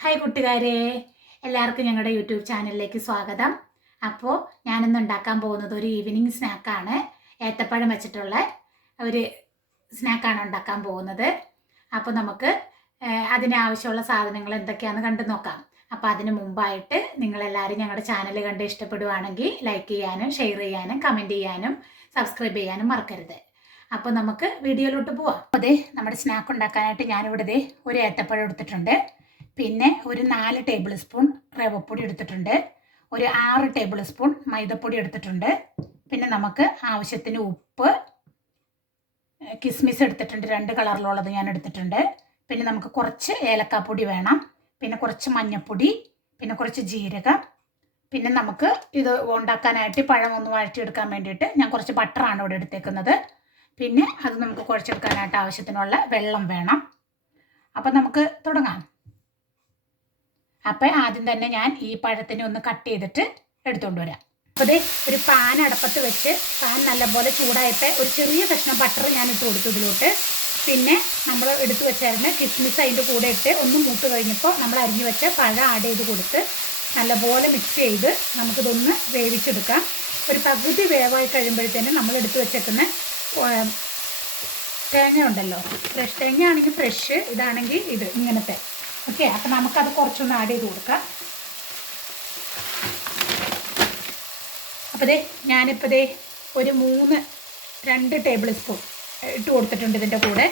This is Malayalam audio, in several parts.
ഹായ് കൂട്ടുകാരെ. എല്ലാവർക്കും ഞങ്ങളുടെ യൂട്യൂബ് ചാനലിലേക്ക് സ്വാഗതം. അപ്പോൾ ഞാനിന്ന് ഉണ്ടാക്കാൻ പോകുന്നത് ഒരു ഈവനിങ് സ്നാക്കാണ് ഏത്തപ്പഴം വെച്ചിട്ടുള്ള ഒരു സ്നാക്കാണ് ഉണ്ടാക്കാൻ പോകുന്നത്. അപ്പോൾ നമുക്ക് അതിനാവശ്യമുള്ള സാധനങ്ങൾ എന്തൊക്കെയാണെന്ന് കണ്ടു നോക്കാം. അപ്പോൾ അതിന് മുമ്പായിട്ട് നിങ്ങളെല്ലാവരും ഞങ്ങളുടെ ചാനൽ കണ്ട് ഇഷ്ടപ്പെടുവാണെങ്കിൽ ലൈക്ക് ചെയ്യാനും ഷെയർ ചെയ്യാനും കമന്റ് ചെയ്യാനും സബ്സ്ക്രൈബ് ചെയ്യാനും മറക്കരുത്. അപ്പോൾ നമുക്ക് വീഡിയോയിലോട്ട് പോവാം. അതെ നമ്മുടെ സ്നാക്ക് ഉണ്ടാക്കാനായിട്ട് ഞാനിവിടെ ഒരു ഏത്തപ്പഴം എടുത്തിട്ടുണ്ട്. പിന്നെ ഒരു നാല് ടേബിൾ സ്പൂൺ റവപ്പൊടി എടുത്തിട്ടുണ്ട്. ഒരു ആറ് ടേബിൾ സ്പൂൺ മൈദപ്പൊടി എടുത്തിട്ടുണ്ട്. പിന്നെ നമുക്ക് ആവശ്യത്തിന് ഉപ്പ് കിസ്മിസ് എടുത്തിട്ടുണ്ട്. രണ്ട് കളറിലുള്ളത് ഞാൻ എടുത്തിട്ടുണ്ട്. പിന്നെ നമുക്ക് കുറച്ച് ഏലക്കാപ്പൊടി വേണം. പിന്നെ കുറച്ച് മഞ്ഞൾപ്പൊടി പിന്നെ കുറച്ച് ജീരകം. പിന്നെ നമുക്ക് ഇത് ഉണ്ടാക്കാനായിട്ട് പഴം ഒന്ന് വഴറ്റിയെടുക്കാൻ വേണ്ടിയിട്ട് ഞാൻ കുറച്ച് ബട്ടറാണ് ഇവിടെ എടുത്തേക്കുന്നത്. പിന്നെ അത് നമുക്ക് കുഴച്ചെടുക്കാനായിട്ട് ആവശ്യത്തിനുള്ള വെള്ളം വേണം. അപ്പം നമുക്ക് തുടങ്ങാം. അപ്പം ആദ്യം തന്നെ ഞാൻ ഈ പഴത്തിനെ ഒന്ന് കട്ട് ചെയ്തിട്ട് എടുത്തുകൊണ്ട് വരാം. അപ്പോൾ ദേ ഒരു പാൻ അടപ്പത്ത് വെച്ച് പാൻ നല്ലപോലെ ചൂടായിട്ട് ഒരു ചെറിയ കഷ്ണം ബട്ടർ ഞാൻ ഇട്ട് കൊടുത്തു ഇതിലോട്ട്. പിന്നെ നമ്മൾ എടുത്തു വെച്ചായിരുന്നു കിസ്മിസ് അതിന്റെ കൂടെ ഇട്ട് ഒന്ന് മൂത്ത് കഴിഞ്ഞപ്പോൾ നമ്മൾ അരിഞ്ഞു വെച്ച പഴം ആഡ് ചെയ്ത് കൊടുത്ത് നല്ലപോലെ മിക്സ് ചെയ്ത് നമുക്കിതൊന്ന് വേവിച്ചെടുക്കാം. ഒരു പകുതി വേവായി കഴിയുമ്പോഴത്തേനും നമ്മൾ എടുത്തു വെച്ചേക്കുന്ന തേങ്ങ ഉണ്ടല്ലോ ഫ്രഷ് തേങ്ങ ആണെങ്കിൽ ഫ്രഷ് ഇതാണെങ്കിൽ ഇത് ഇങ്ങനത്തെ. ഓക്കെ അപ്പം നമുക്കത് കുറച്ചൊന്ന് ആഡ് ചെയ്ത് കൊടുക്കാം. അപ്പോൾ ദേ ഞാനിപ്പോൾ ദേ ഒരു മൂന്ന് രണ്ട് ടേബിൾ സ്പൂൺ ഇട്ട് കൊടുത്തിട്ടുണ്ട് ഇതിന്റെ കൂടെ.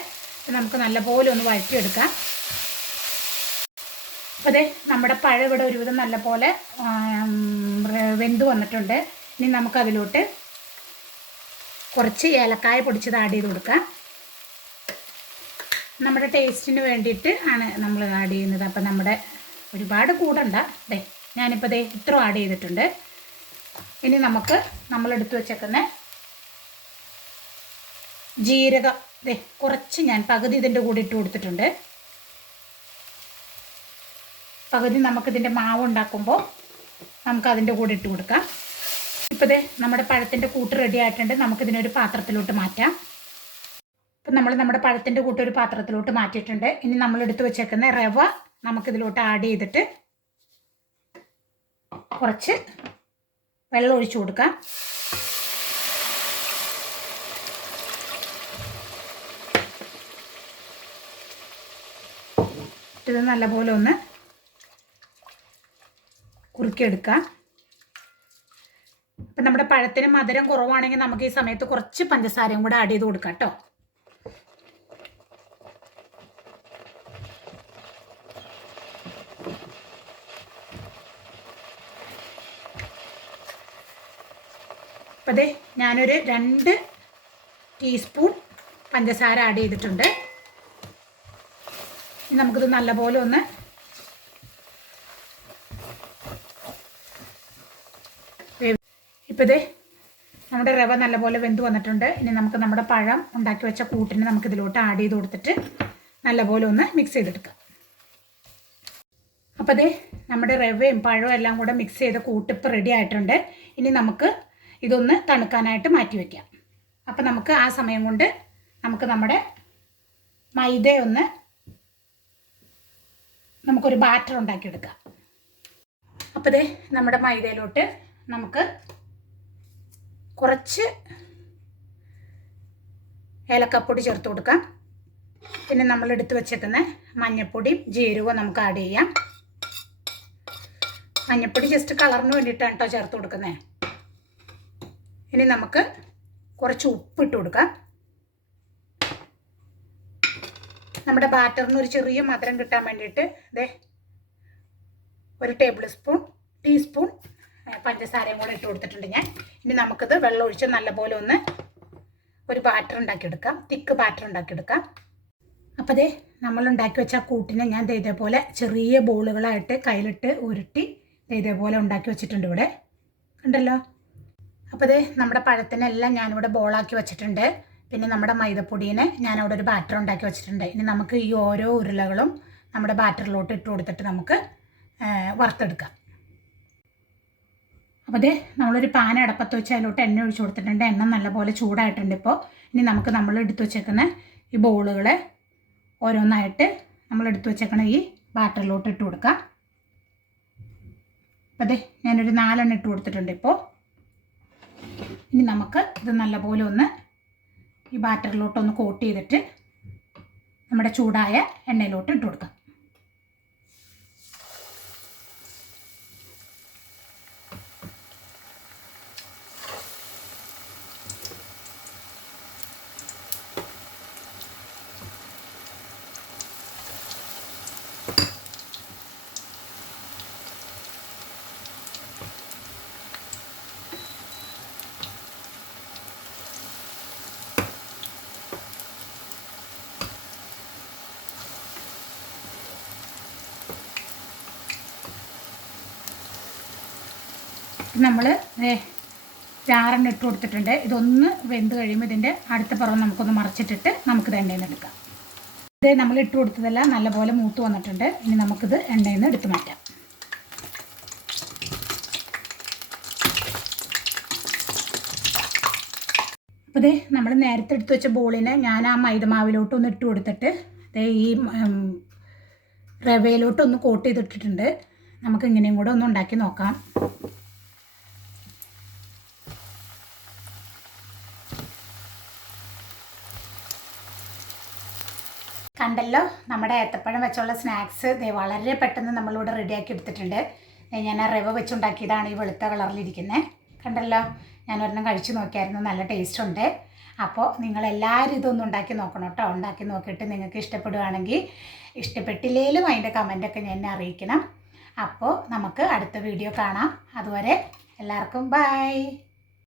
നമുക്ക് നല്ലപോലെ ഒന്ന് വഴറ്റിയെടുക്കാം. അപ്പോൾ ദേ നമ്മുടെ പഴം ഇവിടെ ഒരുവിധം നല്ലപോലെ വെന്ത് വന്നിട്ടുണ്ട്. ഇനി നമുക്കതിലോട്ട് കുറച്ച് ഏലക്കായ പൊടിച്ചത് ആഡ് ചെയ്ത് കൊടുക്കാം. നമ്മുടെ ടേസ്റ്റിന് വേണ്ടിയിട്ട് ആണ് നമ്മൾ ആഡ് ചെയ്യുന്നത്. അപ്പം നമ്മുടെ ഒരുപാട് കൂടണ്ട. ദേ ഞാനിപ്പോൾ ദേ ഇത്ര ആഡ് ചെയ്തിട്ടുണ്ട്. ഇനി നമുക്ക് നമ്മളെടുത്ത് വെച്ചേക്കുന്ന ജീരകം. ദേ കുറച്ച് ഞാൻ പകുതി ഇതിന്റെ കൂടെ ഇട്ട് കൊടുത്തിട്ടുണ്ട്. പകുതി നമുക്കിതിന്റെ മാവ് ഉണ്ടാക്കുമ്പോൾ നമുക്കതിന്റെ കൂടെ ഇട്ട് കൊടുക്കാം. ഇപ്പോൾ ദേ നമ്മുടെ പഴത്തിന്റെ കൂട്ട് റെഡി ആയിട്ടുണ്ട്. നമുക്കിതിനൊരു പാത്രത്തിലോട്ട് മാറ്റാം. ഇപ്പം നമ്മൾ നമ്മുടെ പഴത്തിന്റെ കൂട്ട് ഒരു പാത്രത്തിലോട്ട് മാറ്റിയിട്ടുണ്ട്. ഇനി നമ്മൾ എടുത്തു വെച്ചേക്കുന്ന റവ നമുക്കിതിലോട്ട് ആഡ് ചെയ്തിട്ട് കുറച്ച് വെള്ളം ഒഴിച്ചു കൊടുക്കാം. ഇത് നല്ലപോലെ ഒന്ന് കുറുക്കിയെടുക്കാം. ഇപ്പം നമ്മുടെ പഴത്തിന് മധുരം കുറവാണെങ്കിൽ നമുക്ക് ഈ സമയത്ത് കുറച്ച് പഞ്ചസാരയും കൂടെ ആഡ് ചെയ്ത് കൊടുക്കാം കേട്ടോ. അപ്പം അതെ ഞാനൊരു രണ്ട് ടീസ്പൂൺ പഞ്ചസാര ആഡ് ചെയ്തിട്ടുണ്ട്. ഇനി നമുക്കിത് നല്ലപോലെ ഒന്ന് ഇപ്പം ഇതേ നമ്മുടെ റവ നല്ലപോലെ വെന്ത് വന്നിട്ടുണ്ട്. ഇനി നമുക്ക് നമ്മുടെ പഴം ഉണ്ടാക്കി വെച്ച കൂട്ടിന് നമുക്ക് ഇതിലോട്ട് ആഡ് ചെയ്ത് കൊടുത്തിട്ട് നല്ലപോലെ ഒന്ന് മിക്സ് ചെയ്തെടുക്കാം. അപ്പോൾ ദേ നമ്മുടെ റവയും പഴവും എല്ലാം കൂടെ മിക്സ് ചെയ്ത കൂട്ടിപ്പ് റെഡി ആയിട്ടുണ്ട്. ഇനി നമുക്ക് ഇതൊന്ന് തണുക്കാനായിട്ട് മാറ്റി വയ്ക്കാം അപ്പോൾ നമുക്ക് ആ സമയം കൊണ്ട് നമുക്ക് നമ്മുടെ മൈദ ഒന്ന് നമുക്കൊരു ബാറ്റർ ഉണ്ടാക്കിയെടുക്കാം. അപ്പോൾ ഇതേ നമ്മുടെ മൈദയിലോട്ട് നമുക്ക് കുറച്ച് ഏലക്കപ്പൊടി ചേർത്ത് കൊടുക്കാം. പിന്നെ നമ്മൾ എടുത്ത് വെച്ചേക്കുന്ന മഞ്ഞൾപ്പൊടിയും ജീരകവും നമുക്ക് ആഡ് ചെയ്യാം. മഞ്ഞൾപ്പൊടി ജസ്റ്റ് കളറിന് വേണ്ടിയിട്ടാണ് കേട്ടോ ചേർത്ത് കൊടുക്കുന്നത് ഇനി നമുക്ക് കുറച്ച് ഉപ്പ് ഇട്ട് കൊടുക്കാം. നമ്മുടെ ബാറ്ററിന് ഒരു ചെറിയ മധുരം കിട്ടാൻ വേണ്ടിയിട്ട് ഇതേ ഒരു ടേബിൾ സ്പൂൺ ടീസ്പൂൺ പഞ്ചസാരയും കൂടെ ഇട്ട് കൊടുത്തിട്ടുണ്ട് ഞാൻ. ഇനി നമുക്കിത് വെള്ളം ഒഴിച്ച് നല്ലപോലെ ഒന്ന് ഒരു ബാറ്റർ ഉണ്ടാക്കിയെടുക്കാം. തിക്ക് ബാറ്റർ ഉണ്ടാക്കിയെടുക്കാം. അപ്പോൾ ദേ നമ്മൾ ഉണ്ടാക്കി വെച്ച ആ കൂട്ടിനെ ഞാൻ ഇതേപോലെ ചെറിയ ബോളുകളായിട്ട് കയ്യിലിട്ട് ഉരുട്ടി ഇതേപോലെ ഉണ്ടാക്കി വെച്ചിട്ടുണ്ട് ഇവിടെ. ഉണ്ടല്ലോ അപ്പോൾ ഇത് നമ്മുടെ പഴത്തിനെല്ലാം ഞാനിവിടെ ബോളാക്കി വെച്ചിട്ടുണ്ട്. പിന്നെ നമ്മുടെ മൈദപ്പൊടീനെ ഞാനവിടെ ഒരു ബാറ്റർ ഉണ്ടാക്കി വെച്ചിട്ടുണ്ട്. ഇനി നമുക്ക് ഈ ഓരോ ഉരുളകളും നമ്മുടെ ബാറ്ററിലോട്ട് ഇട്ട് കൊടുത്തിട്ട് നമുക്ക് വറുത്തെടുക്കാം. അപ്പോൾ ദേ നമ്മളൊരു പാൻ അടപ്പത്ത് വെച്ച് അതിലോട്ട് എണ്ണ ഒഴിച്ച് കൊടുത്തിട്ടുണ്ട്. എണ്ണ നല്ലപോലെ ചൂടായിട്ടുണ്ട് ഇപ്പോൾ ഇനി നമുക്ക് നമ്മൾ എടുത്തു വെച്ചേക്കുന്ന ഈ ബോളുകളെ ഓരോന്നായിട്ട് നമ്മൾ എടുത്തു വെച്ചേക്കണ ഈ ബാറ്ററിലോട്ട് ഇട്ട് കൊടുക്കാം. അപ്പോൾ അതെ ഞാനൊരു നാലെണ്ണം ഇട്ട് കൊടുത്തിട്ടുണ്ട് ഇപ്പോൾ ഇനി നമുക്ക് ഇത് നല്ലപോലെ ഒന്ന് ഈ ബാറ്ററിലോട്ടൊന്ന് കോട്ട് ചെയ്തിട്ട് നമ്മുടെ ചൂടായ എണ്ണയിലോട്ട് ഇട്ട് കൊടുക്കാം. നമ്മൾ ചാറെണ്ണ ഇട്ട് കൊടുത്തിട്ടുണ്ട്. ഇതൊന്ന് വെന്ത് കഴിയുമ്പോൾ ഇതിന്റെ അടുത്ത പുറം നമുക്കൊന്ന് മറിച്ചിട്ടിട്ട് നമുക്കിത് എണ്ണയിൽ നിന്ന് എടുക്കാം. ഇത് നമ്മൾ ഇട്ട് കൊടുത്തതെല്ലാം നല്ലപോലെ മൂത്ത് വന്നിട്ടുണ്ട്. ഇനി നമുക്കിത് എണ്ണയിൽ നിന്ന് എടുത്ത് മാറ്റാം. അപ്പോൾ ഇതേ നമ്മൾ നേരത്തെ എടുത്ത് വെച്ച ബോളിനെ ഞാൻ ആ മൈദമാവിലോട്ട് ഒന്ന് ഇട്ട് കൊടുത്തിട്ട് ഈ റവയിലോട്ടൊന്ന് കോട്ട് ചെയ്തിട്ടിട്ടുണ്ട്. നമുക്ക് ഇങ്ങനെയും കൂടെ ഒന്ന് ഉണ്ടാക്കി നോക്കാം. കണ്ടല്ലോ നമ്മുടെ ഏത്തപ്പഴം വെച്ചുള്ള സ്നാക്സ് വളരെ പെട്ടെന്ന് നമ്മളിവിടെ റെഡിയാക്കി എടുത്തിട്ടുണ്ട്. ഞാൻ ആ റവ വെച്ചുണ്ടാക്കിയതാണ് ഈ വെളുത്ത കളറിലിരിക്കുന്നത് കണ്ടല്ലോ? ഞാൻ ഒരെണ്ണം കഴിച്ചു നോക്കിയായിരുന്നു. നല്ല ടേസ്റ്റ് ഉണ്ട്. അപ്പോൾ നിങ്ങളെല്ലാവരും ഇതൊന്നും ഉണ്ടാക്കി നോക്കണം കേട്ടോ. ഉണ്ടാക്കി നോക്കിയിട്ട് നിങ്ങൾക്ക് ഇഷ്ടപ്പെടുകയാണെങ്കിൽ ഇഷ്ടപ്പെട്ടില്ലേലും അതിന്റെ കമന്റൊക്കെ ഞാൻ എന്നെ അറിയിക്കണം. അപ്പോൾ നമുക്ക് അടുത്ത വീഡിയോ കാണാം. അതുവരെ എല്ലാവർക്കും ബൈ